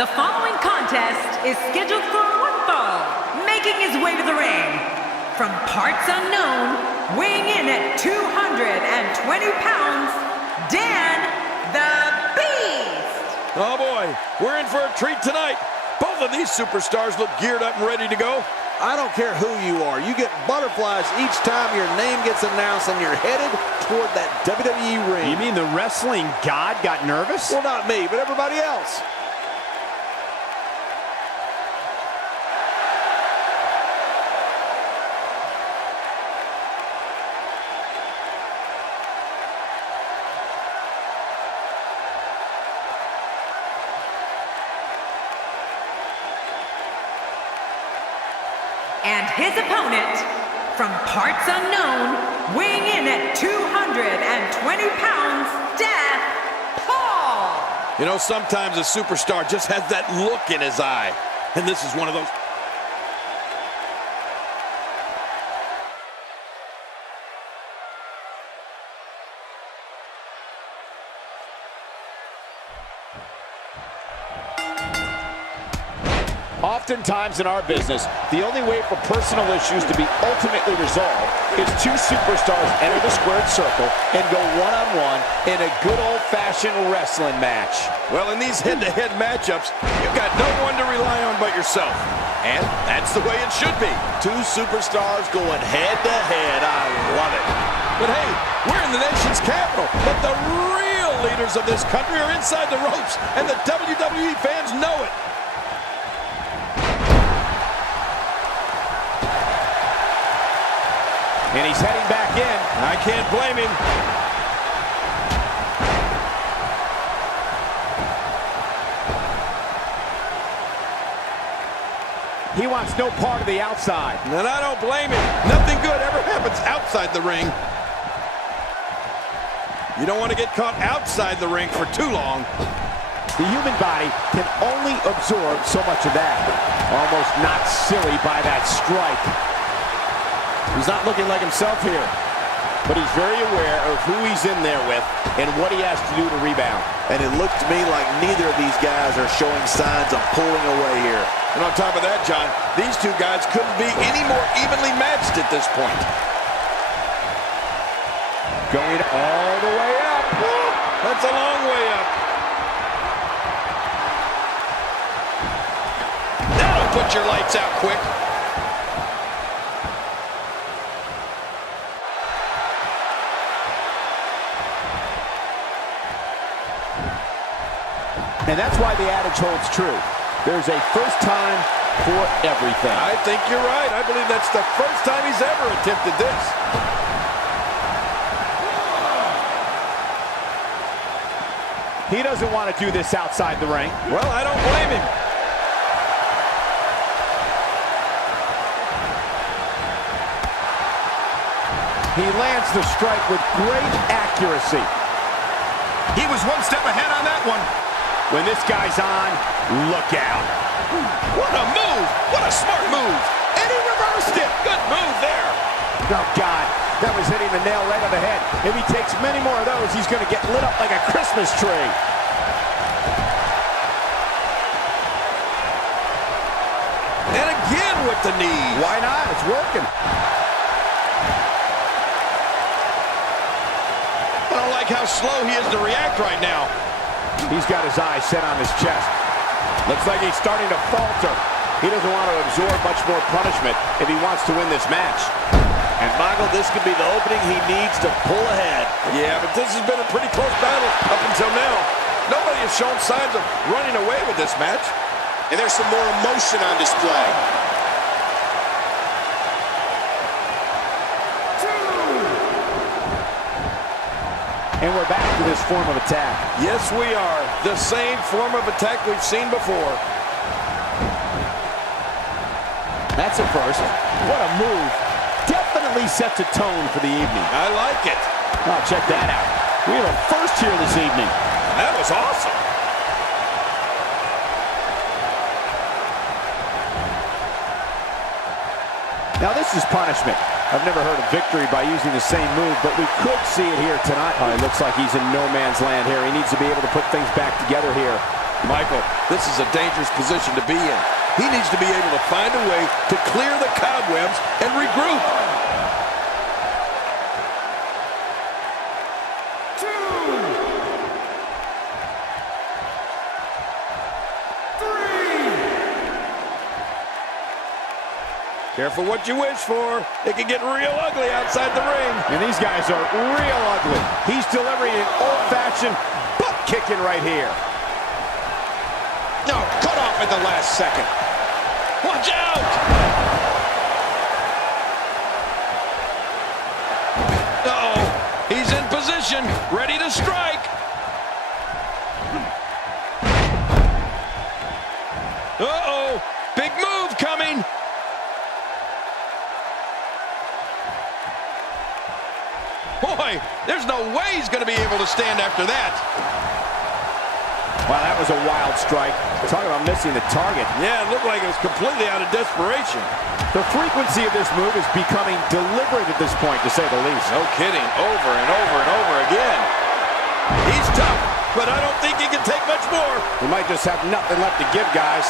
The following contest is scheduled for one fall. Making his way to the ring, from parts unknown, weighing in at 220 pounds, Dan the Beast! Oh boy, we're in for a treat tonight. Both of these superstars look geared up and ready to go. I don't care who you are. You get butterflies each time your name gets announced and you're headed toward that WWE ring. You mean the wrestling god got nervous? Well, not me, but everybody else. And his opponent, from parts unknown, weighing in at 220 pounds, Death Paul! You know, sometimes a superstar just has that look in his eye. And this is one of those. Oftentimes in our business, the only way for personal issues to be ultimately resolved is two superstars enter the squared circle and go one-on-one in a good old-fashioned wrestling match. Well, in these head-to-head matchups, you've got no one to rely on but yourself. And that's the way it should be. Two superstars going head-to-head. I love it. But hey, we're in the nation's capital. But the real leaders of this country are inside the ropes, and the WWE fans know it. And he's heading back in. I can't blame him. He wants no part of the outside. And I don't blame him. Nothing good ever happens outside the ring. You don't want to get caught outside the ring for too long. The human body can only absorb so much of that. Almost knocked silly by that strike. He's not looking like himself here, but he's very aware of who he's in there with and what he has to do to rebound. And it looked to me like neither of these guys are showing signs of pulling away here. And on top of that, John, these two guys couldn't be any more evenly matched at this point. Going all the way up. Woo! That's a long way up. That'll put your lights out quick. And that's why the adage holds true. There's a first time for everything. I think you're right. I believe that's the first time he's ever attempted this. He doesn't want to do this outside the ring. Well, I don't blame him. He lands the strike with great accuracy. He was one step ahead on that one. When this guy's on, look out. What a move! What a smart move! And he reversed it! Good move there! Oh, God, that was hitting the nail right on the head. If he takes many more of those, he's going to get lit up like a Christmas tree. And again with the knee. Why not? It's working. I don't like how slow he is to react right now. He's got his eyes set on his chest. Looks like he's starting to falter. He doesn't want to absorb much more punishment if he wants to win this match. And Michael, this could be the opening he needs to pull ahead. Yeah, but this has been a pretty close battle up until now. Nobody has shown signs of running away with this match. And there's some more emotion on display. And we're back to this form of attack. Yes, we are. The same form of attack we've seen before. That's a first. What a move. Definitely sets a tone for the evening. I like it. Oh, check that out. We have a first here this evening. That was awesome. Now this is punishment. I've never heard of victory by using the same move, but we could see it here tonight. Oh, it looks like he's in no man's land here. He needs to be able to put things back together here. Michael, this is a dangerous position to be in. He needs to be able to find a way to clear the cobwebs and regroup. 2, 3. Careful what you wish for. It can get real ugly outside the ring. And these guys are real ugly. He's delivering an old-fashioned butt kicking right here. No, cut off at the last second. Watch out! Uh-oh. He's in position, ready to strike. Uh-oh. Big move coming. Boy, there's no way he's going to be able to stand after that. Wow, that was a wild strike. Talking about missing the target. Yeah, it looked like it was completely out of desperation. The frequency of this move is becoming deliberate at this point, to say the least. No kidding. Over and over and over again. He's tough, but I don't think he can take much more. He might just have nothing left to give, guys.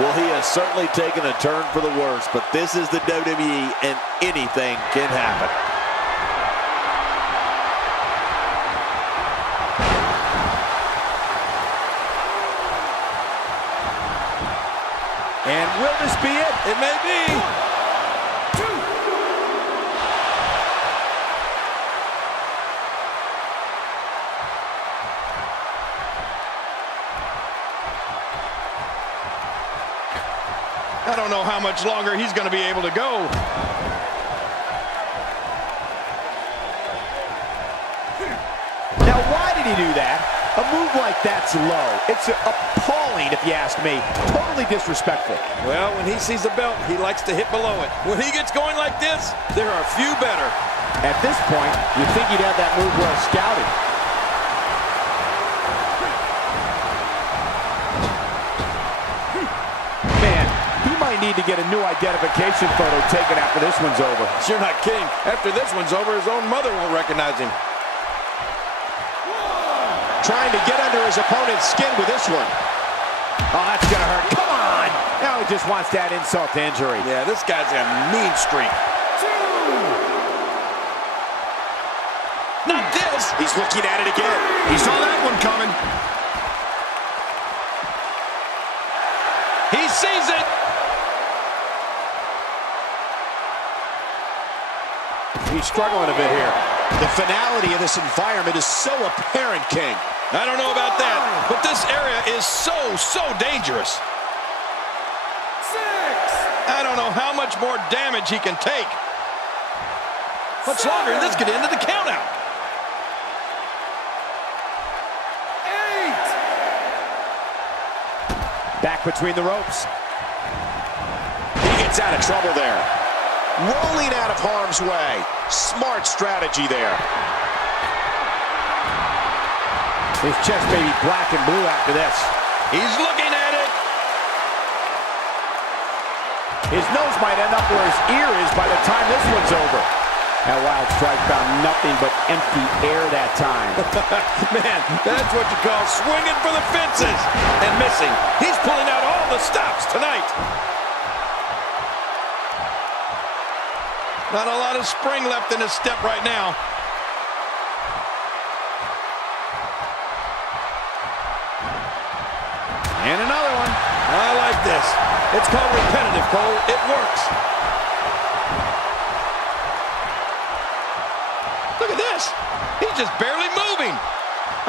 Well, he has certainly taken a turn for the worse, but this is the WWE, and anything can happen. And will this be it? It may be. 1, 2. I don't know how much longer he's going to be able to go. Now, why did he do that? A move like that's low. It's appalling, if you ask me. Totally disrespectful. Well, when he sees a belt, he likes to hit below it. When he gets going like this, there are few better. At this point, you'd think he'd have that move well scouted. Man, he might need to get a new identification photo taken after this one's over. You're not kidding. After this one's over, his own mother won't recognize him. Trying to get under his opponent's skin with this one. Oh, that's gonna hurt. Come on! Now he just wants that insult to injury. Yeah, this guy's got a mean streak. 2. Not this. He's looking at it again. He saw that one coming. He sees it. He's struggling a bit here. The finality of this environment is so apparent, King. I don't know about that, but this area is so dangerous. 6. I don't know how much more damage he can take. Much longer, and this could end to the countout. 8. Back between the ropes. He gets out of trouble there. Rolling out of harm's way. Smart strategy there. His chest may be black and blue after this. He's looking at it. His nose might end up where his ear is by the time this one's over. That wild strike found nothing but empty air that time. Man, that's what you call swinging for the fences and missing. He's pulling out all the stops tonight. Not a lot of spring left in his step right now. And another one. I like this. It's called repetitive, Cole. It works. Look at this. He's just barely moving.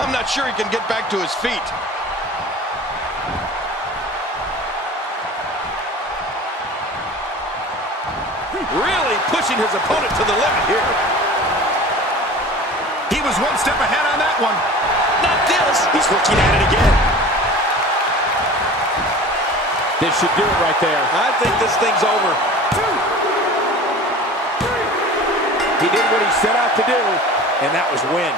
I'm not sure he can get back to his feet. Really pushing his opponent to the limit here. He was one step ahead on that one. Not this. He's looking at it again. This should do it right there. I think this thing's over. 2, 3. He did what he set out to do, and that was win.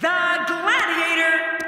The Gladiator.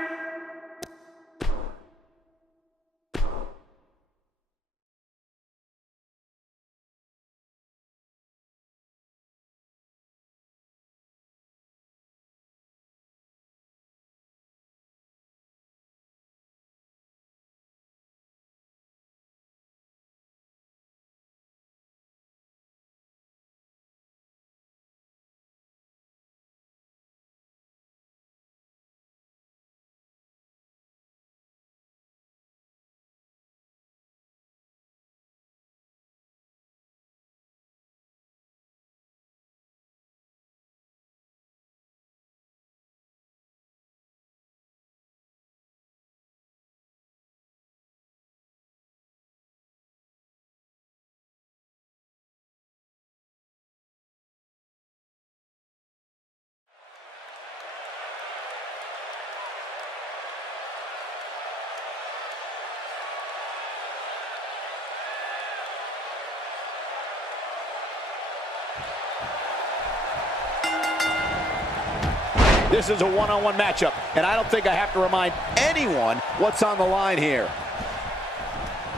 This is a one-on-one matchup, and I don't think I have to remind anyone what's on the line here.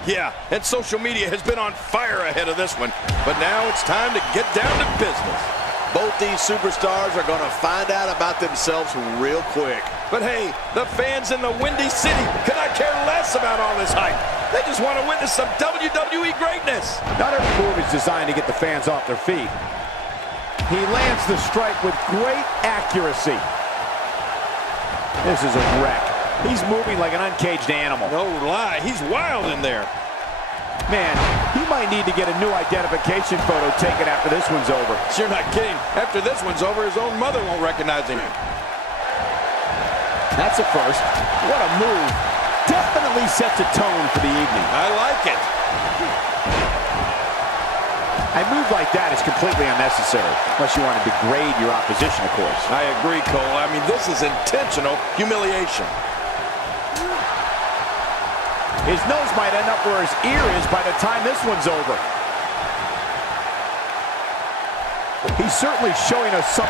Yeah, and social media has been on fire ahead of this one. But now it's time to get down to business. Both these superstars are going to find out about themselves real quick. But hey, the fans in the Windy City could not care less about all this hype. They just want to witness some WWE greatness. Not every move is designed to get the fans off their feet. He lands the strike with great accuracy. This is a wreck. He's moving like an uncaged animal. No lie, he's wild in there. Man, he might need to get a new identification photo taken after this one's over. You're not kidding. After this one's over, his own mother won't recognize him. That's a first. What a move. Definitely sets a tone for the evening. I like it. A move like that is completely unnecessary, unless you want to degrade your opposition, of course. I agree, Cole. I mean, this is intentional humiliation. His nose might end up where his ear is by the time this one's over. He's certainly showing us something.